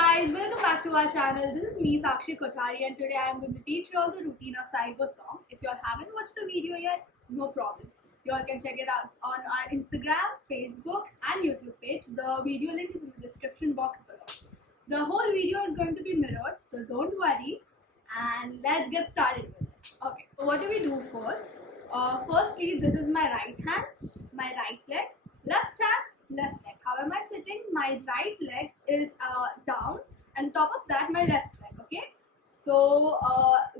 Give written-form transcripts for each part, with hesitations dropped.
guys, welcome back to our channel. This is me, Sakshi Kothari, and today I am going to teach you all the routine of Cyber Song. If you all haven't watched the video yet, no problem. You all can check it out on our Instagram, Facebook, and YouTube page. The video link is in the description box below. The whole video is going to be mirrored, so don't worry. And let's get started with it. Okay, so what do we do first? Firstly, this is my right hand, my right leg, left hand, left leg. How am I sitting? My right leg is down, and top of that my left leg. Okay, so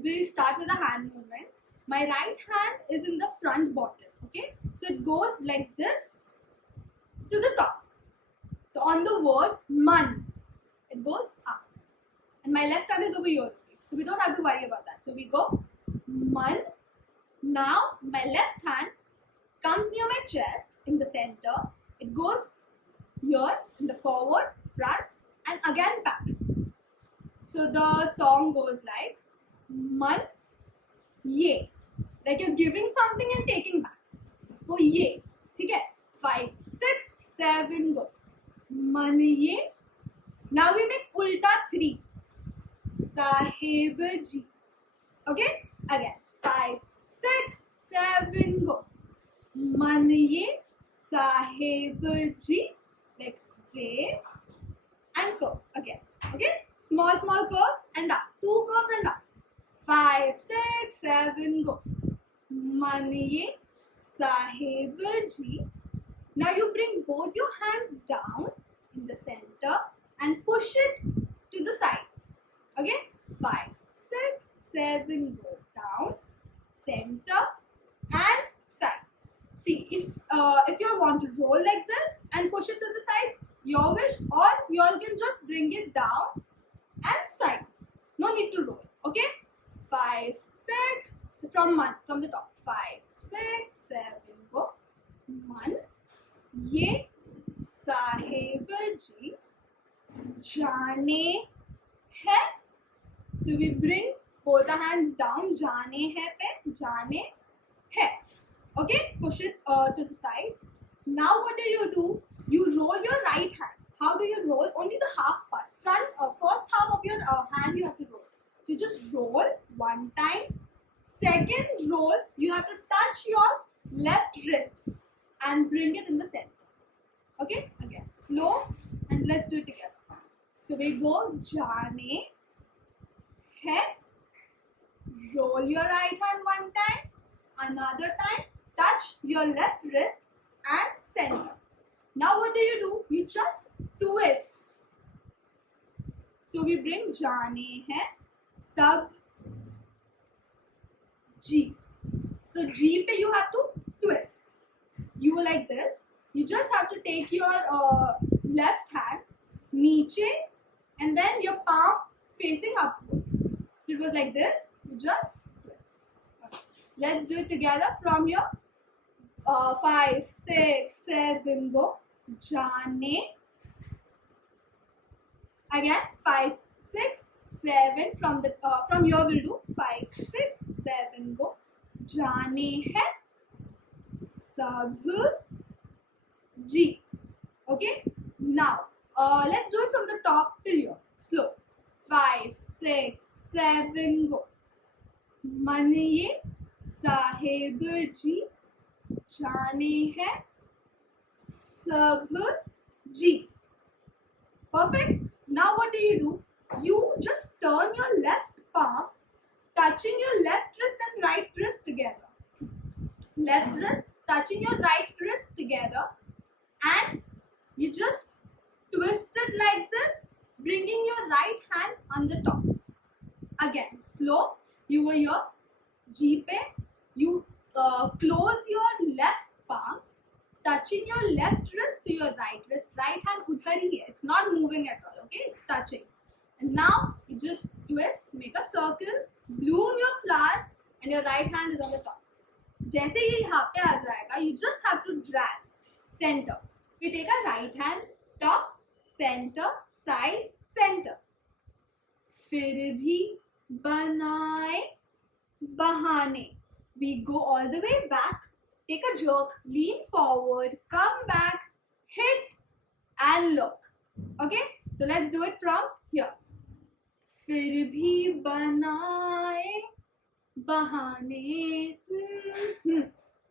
we start with the hand movements. My right hand is in the front bottom. Okay, so it goes like this to the top. So on the word man, it goes up, and my left hand is over here. So we don't have to worry about that. So we go man. Now my left hand comes near my chest in the center. It goes here in the forward, front, and again back. So the song goes like man ye, like you're giving something and taking back. So ye, okay? 5, 6, 7, go. Man ye. Now we make ulta 3. Sahib ji. Okay? Again. 5, 6, 7, go. Man ye. Sahib ji, like wave and curve again. Okay, small curves and up. 2 curves and up. 5, 6, 7, go. Maniye Sahib ji. Now you bring both your hands down in the center and push it to the sides. Okay, 5, 6, 7, go down, center and side. See, if you want to roll like this and push it to the sides, your wish, or you all can just bring it down and sides. No need to roll. Okay? 5, 6, from the top. 5, 6, 7, go. Man, ye sahib ji jaane hai. So we bring both the hands down. Jaane hai pe jaane hai. Okay, push it to the sides. Now what do? You roll your right hand. How do you roll? Only the half part. First half of your hand you have to roll. So you just roll one time. Second roll, you have to touch your left wrist and bring it in the center. Okay, again, slow, and let's do it together. So we go jaane hai. Roll your right hand one time. Another time, touch your left wrist and center. Now what do? You just twist. So we bring jaane hai sab G. So G pe you have to twist. You go like this. You just have to take your left hand niche and then your palm facing upwards. So it was like this. You just twist. Okay. Let's do it together from your 5, 6, 7, go. Jaane. Again, 5, 6, 7. From here we'll do 5, 6, 7, go. Jaane hai sab ji. Okay. Now let's do it from the top till here. Slow. 5, 6, 7, go. Man ye sahib ji jaane hai sab ji. Perfect. Now what do? You just turn your left palm, touching your left wrist and right wrist together. Left wrist touching your right wrist together, and you just twist it like this, bringing your right hand on the top. Again, slow. You were here. G pe. You close your left palm, touching your left wrist to your right wrist. Right hand udhar hi hai. It's not moving at all. Okay, it's touching. And now you just twist, make a circle, bloom your flower, and your right hand is on the top. जैसे ये यहाँ पे आ जाएगा, you just have to drag center. We take a right hand, top, center, side, center. फिर भी बनाए बहाने. We go all the way back, take a jerk, lean forward, come back, hit and look. Okay, so let's do it from here. फिर भी बनाए बहाने.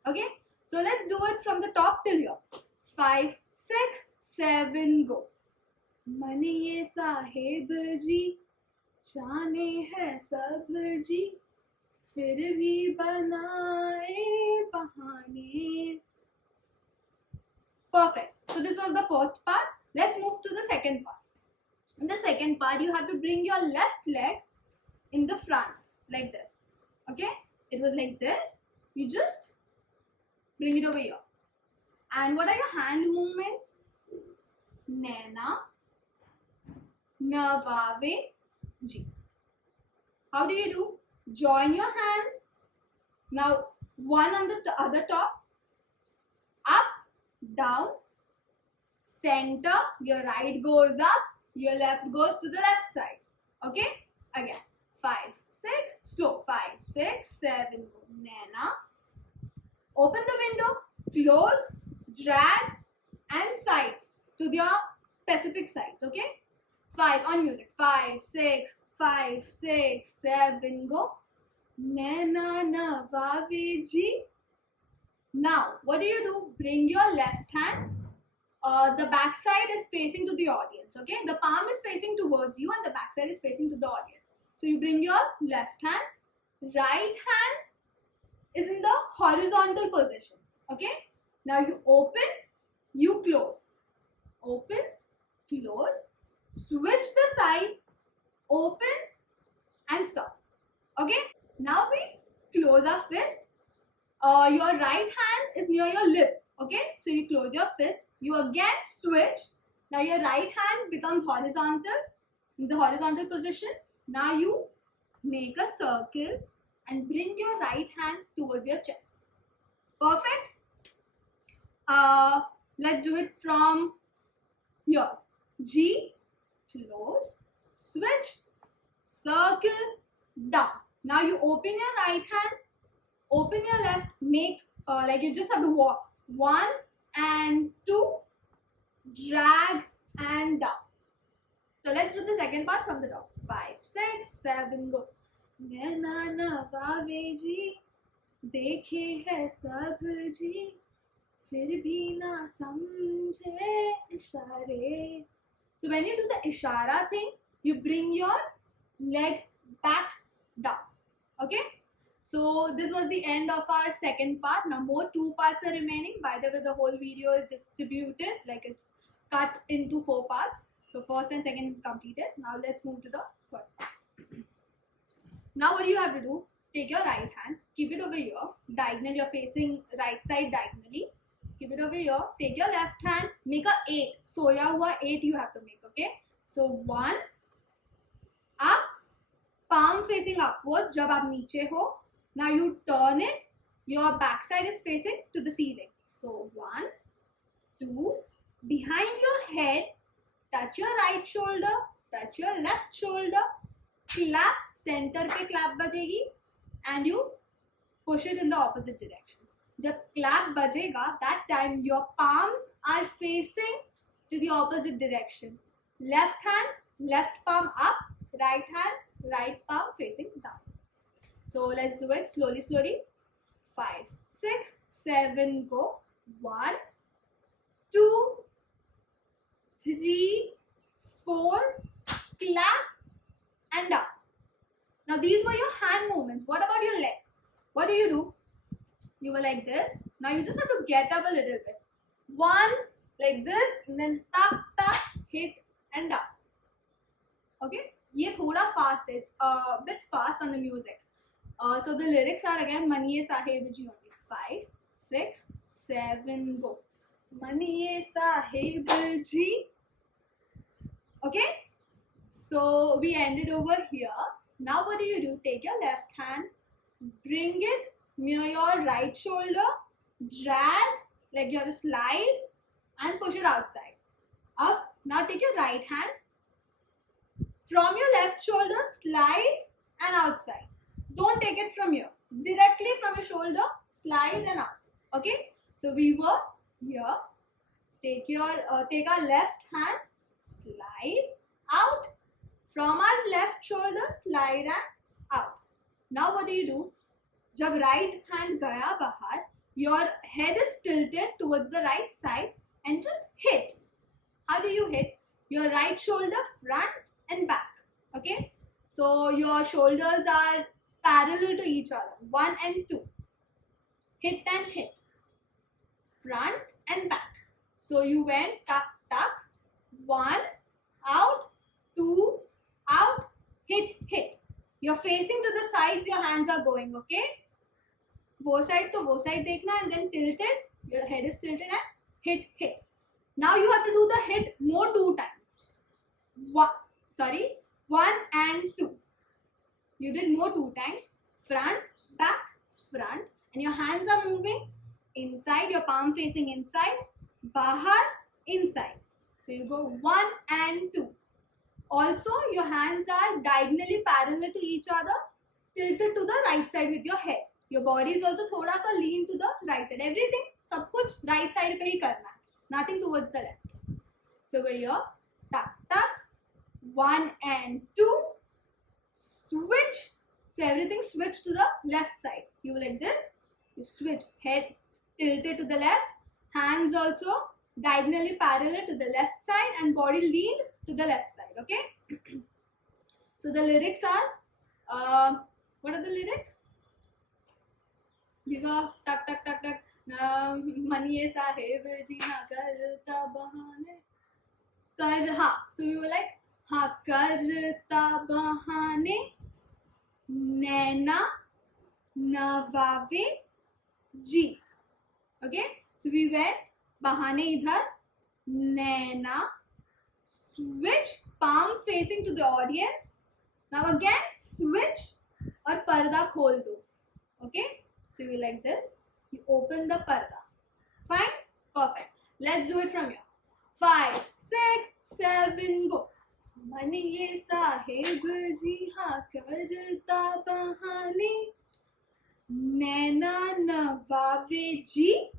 Okay, so let's do it from the top till here. 5, 6, 7, go. मन ये साहेब जी जाने है सब जी, फिर भी बनाए बहाने. Perfect. So this was the first part. Let's move to the second part. In the second part, you have to bring your left leg in the front like this. Okay? It was like this. You just bring it over here. And what are your hand movements? Naina, Navave, Ji. How do you do? Join your hands. Now, one on the other top. Up, down, center. Your right goes up. Your left goes to the left side. Okay? Again. 5, 6, slow. 5, 6, 7, go. Naina. Open the window, close, drag, and sides to their specific sides. Okay? 5 on music. 5, 6, 5, 6, 7, go. Naina Navave Ji. Now, what do? Bring your left hand. The back side is facing to the audience. Okay? The palm is facing towards you and the back side is facing to the audience. So you bring your left hand. Right hand is in the horizontal position. Okay? Now you open, you close. Open, close. Switch the side. Open and stop. Okay? Now we close our fist. Your right hand is near your lip. Okay? So you close your fist. You again switch. Now your right hand becomes horizontal. In the horizontal position. Now you make a circle and bring your right hand towards your chest. Perfect? Let's do it from here. G, close, switch, circle, down. Now you open your right hand, open your left, make like you just have to walk. 1 and 2, drag and down. So let's do the second part from the top. 5, 6, 7, go. नैना नवावे जी देखे है सब जी, फिर भी ना समझे इशारे. So when you do the ishara thing, you bring your leg back down. Okay? So this was the end of our second part. Now more 2 parts are remaining. By the way, the whole video is distributed, like it's cut into 4 parts. So first and second completed. Now let's move to the third part. Now what do you have to do? Take your right hand, keep it over here, diagonal, you're facing right side diagonally. Keep it over here, take your left hand, make a 8. Soya hua 8 you have to make, okay? So 1, up, palm facing upwards, jab aap niche ho. Now you turn it, your back side is facing to the ceiling. So 1, 2, behind your head, touch your right shoulder, touch your left shoulder, clap, center पे clap बजेगी and you push it in the opposite directions. जब clap बजेगा, that time your palms are facing to the opposite direction. Left hand, left palm up, right hand, right palm facing down. So let's do it slowly, slowly. 5, 6, 7, go. 1, 2, 3, 4, clap and up. Now these were your hand movements. What about your legs? What do? You were like this. Now you just have to get up a little bit. 1 like this, and then tap, tap, hit and up. Okay? ये थोड़ा fast. It's a bit fast on the music. So the lyrics are again Maniye Saheb Ji only. 5, 6, 7, go. Maniye Saheb Ji. Okay? So we ended over here. Now what do? Take your left hand, bring it near your right shoulder, drag, like you have to slide and push it outside. Up. Now take your right hand, from your left shoulder, slide and outside. Don't take it from here. Directly from your shoulder, slide and up. Okay? So we were here. Take our left hand, slide out left shoulder, slide and out. Now what do? जब right hand गया बाहर, your head is tilted towards the right side and just hit. How do you hit? Your right shoulder front and back. Okay? So your shoulders are parallel to each other. 1 and 2. Hit and hit. Front and back. So you went tuck, tuck. 1, out, 2, out, hit, hit. You're facing to the sides, your hands are going, okay? वो side to वो side देखना and then tilted. Your head is tilted and hit, hit. Now you have to do the hit more 2 times. 1 and 2. You did more 2 times. Front, back, front. And your hands are moving inside, your palm facing inside. Bahar, inside. So you go 1 and 2. Also, your hands are diagonally parallel to each other, tilted to the right side with your head. Your body is also thoda sa lean to the right side. Everything, sab kuch right side pe hi karna hai. Nothing towards the left. So we're here, tuck, tuck, 1 and 2, switch. So everything switch to the left side. You like this, you switch, head tilted to the left, hands also diagonally parallel to the left side and body leaned to the left side, okay? So the lyrics are, what are the lyrics? Viva, tuck, tuck, tuck, tuck. Maniye sahib ji na karta bahane. So we were like, ha karta bahane, naina navave ji. Okay, so we went bahane idhar, naina, switch, palm facing to the audience. Now again switch और पर्दा खोल दो. Okay, so you like this. You open the parda. Fine? Perfect. Let's do it from here. 5, 6, 7, go. Maniye sahib ji ha karta bahane, naina navave ji.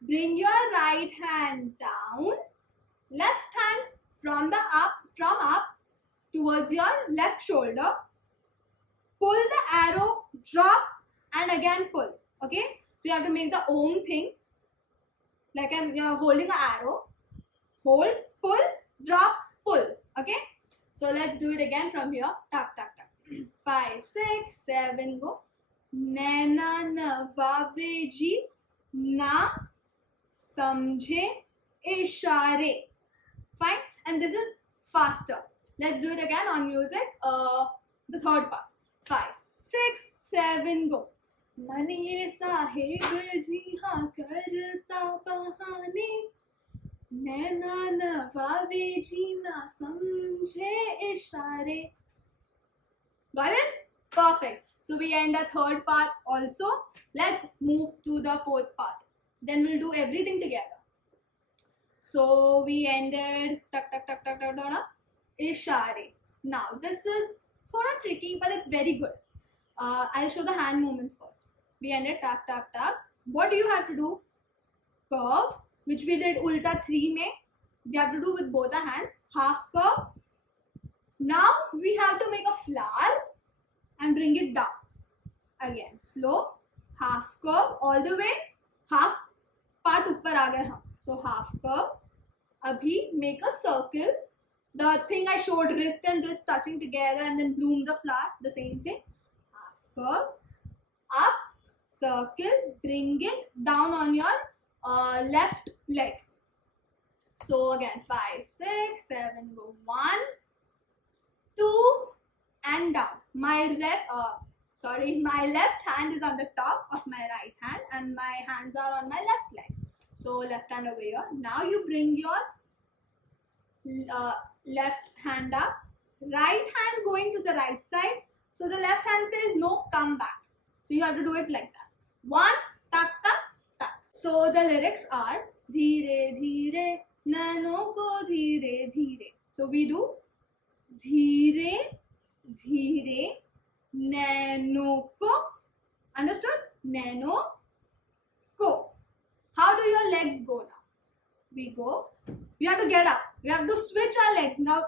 Bring your right hand down, left hand from up towards your left shoulder. Pull the arrow, drop and again pull. Okay? So you have to make the Om thing. Like you're holding an arrow. Hold, pull, drop, pull. Okay? So let's do it again from here. Tuck, tuck, tuck. 5, 6, 7, go. Naina navave ji na samjhe ishare. Fine? And this is faster. Let's do it again on music. The third part. 5, 6, 7, go. Maniye sahib ji ha karta bahane, naina navave ji na samjhe ishare. Got it? Perfect. So we end the third part also. Let's move to the fourth part. Then we'll do everything together. So we ended tuck, tuck, tuck, tuck, tuck, tuck, tuck, ishare. Now this is thoda tricky, but it's very good. I'll show the hand movements first. We ended tuck, tuck, tuck. What do you have to do? Curve, which we did ulta 3 mein. We have to do with both the hands. Half curve. Now we have to make a flower and bring it down. Again, slow. Half curve all the way. Half part uppar aa gaye hum. So half curve. Abhi make a circle. The thing I showed, wrist and wrist touching together and then bloom the flower. The same thing. Half curve. Up. Circle. Bring it down on your left leg. So again, 5, 6, 7, go 1, 2, and down. My left hand is on the top of my right hand and my hands are on my left leg. So left hand over here. Now you bring your left hand up, right hand going to the right side. So the left hand says no, come back. So you have to do it like that. 1, tuck, tuck, tuck. So the lyrics are Dheere dheere nano ko dheere dheere. So we do Dheere dheere nano ko. Understood? Nano ko. How do your legs go now? We go We have to get up. We have to switch our legs. Now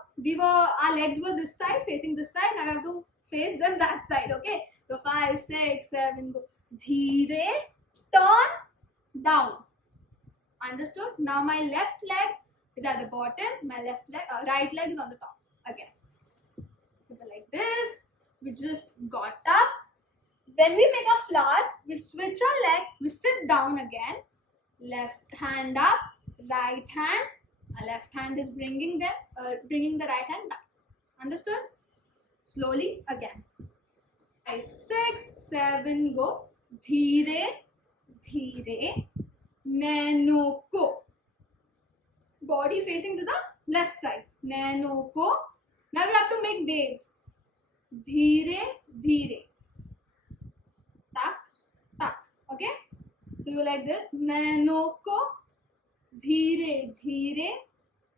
our legs were this side, facing this side. Now we have to face them that side. Okay. So 5, 6, 7, go. Dheere, turn, down. Understood? Now my left leg is at the bottom. My right leg is on the top. Again. Like this. We just got up. When we make a flower, we switch our leg. We sit down again. Left hand up. Right hand. Our left hand is bringing the right hand down. Understood? Slowly again. 5, 6, 7, go. Dheere, dheere, nano ko. Body facing to the left side. Nano ko. Now we have to make waves. Dheere, dheere. Tak, tak. Okay? So you like this. Nano ko. Dheere, dheere.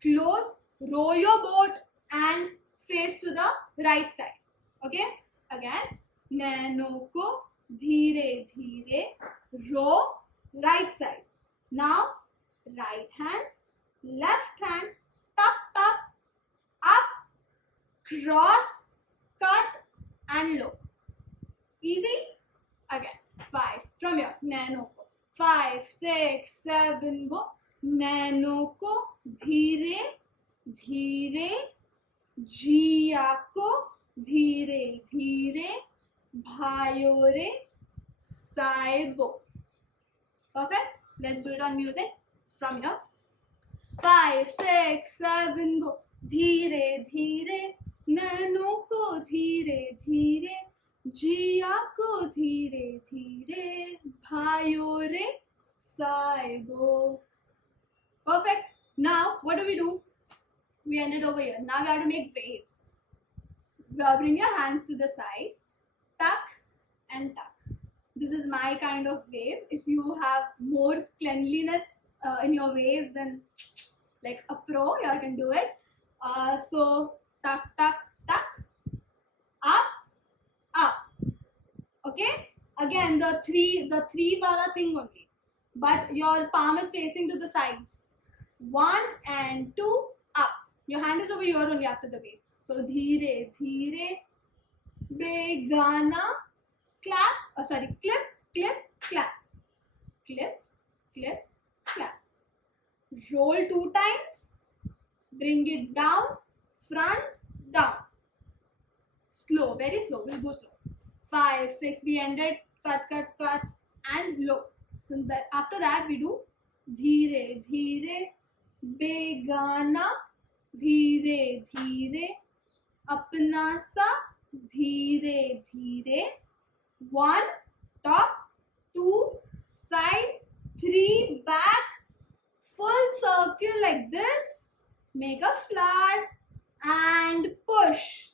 Close. Row your boat and face to the right side. Okay? Again. Nano ko. Dheere, dheere. Row. Right side. Now, right hand. Left hand. Tap, tap. Up. Cross. Cut. And look. Easy? Again. 5. From here. Nano ko. 5, 6, 7, go. Nano को धीरे धीरे, जिया को धीरे धीरे, भाइयों रे Saibo. Perfect. Let's do it on music from here. 5, 6, 7, go. धीरे धीरे, नैनो को धीरे धीरे, जिया को धीरे धीरे, भाइयों रे Saibo. Perfect. Now, what do? We ended over here. Now we have to make wave. Bring your hands to the side. Tuck and tuck. This is my kind of wave. If you have more cleanliness in your waves, then like a pro, you can do it. So, tuck, tuck, tuck. Up, up. Okay? Again, the three wala thing only. But your palm is facing to the sides. 1 and 2, up. Your hand is over here only after the wave. So, dheere, dheere, begana, clap. Clip, clip, clap. Clip, clip, clap. Roll 2 times. Bring it down, front, down. Slow, very slow. We'll go slow. 5, 6, we ended. Cut, cut, cut, and look. So after that, we do dheere, dheere, begana, dheere, dheere, apna sa, dheere, dheere, 1, top, 2, side, 3, back, full circle like this, make a flower and push.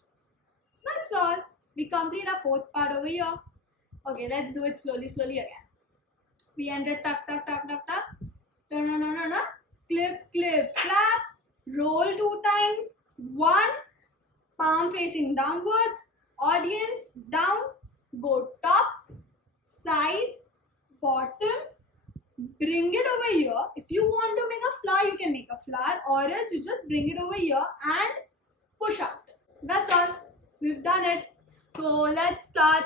That's all. We complete our 4th part over here. Okay, let's do it slowly, slowly again. We ended tuck, tuck, tuck, tuck, tuck. No. Clip, clip, clap. Roll 2 times. 1. Palm facing downwards. Audience, down. Go top, side, bottom. Bring it over here. If you want to make a flower, you can make a flower. Or else you just bring it over here and push out. That's all. We've done it. So let's start.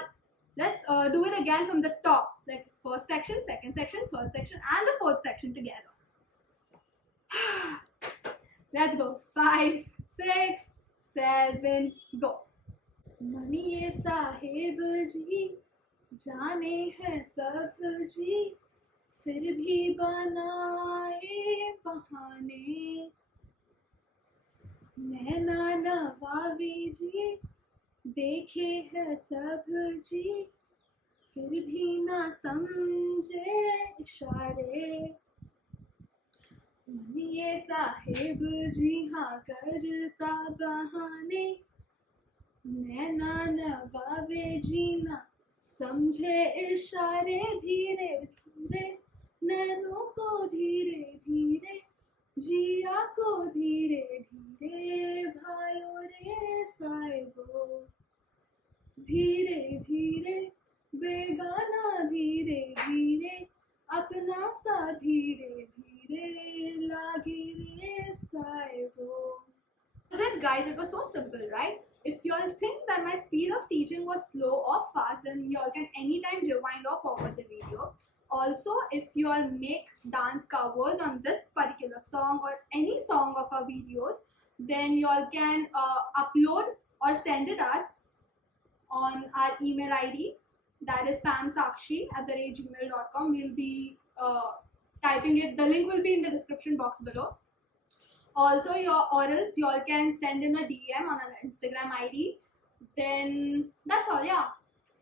Let's do it again from the top. Like first section, second section, third section, and the 4th section together. Let's go. 5, 6, 7, go. मनिए साहेब जी, जाने हैं सब जी, फिर भी बनाए बहाने. नैना नवाबी जी, देखे है सब जी, फिर भी ना समझे इशारे. ये साहेब जी हाँ करता बहाने, नैना नवाबे जी ना समझे इशारे. धीरे धीरे नैनों को धीरे धीरे, जिया को धीरे धीरे, भाइयों रे साइबो. धीरे धीरे बेगाना धीरे धीरे, अपना सा धीरे धीरे, लागे रे Saibo. That's it, guys. It was so simple, right? If y'all think that my speed of teaching was slow or fast, then y'all can anytime rewind or forward the video. Also, if y'all make dance covers on this particular song or any song of our videos, then y'all can upload or send it us on our email ID, that is famsakshi@gmail.com. We'll be typing it. The link will be in the description box below. Also, or else you all can send in a DM on our Instagram ID. Then that's all. Yeah,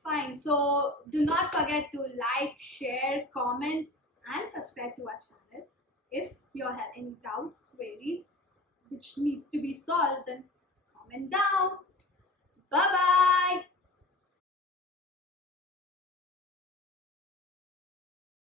fine. So do not forget to like, share, comment, and subscribe to our channel. If you all have any doubts, queries which need to be solved, then comment down. Bye bye.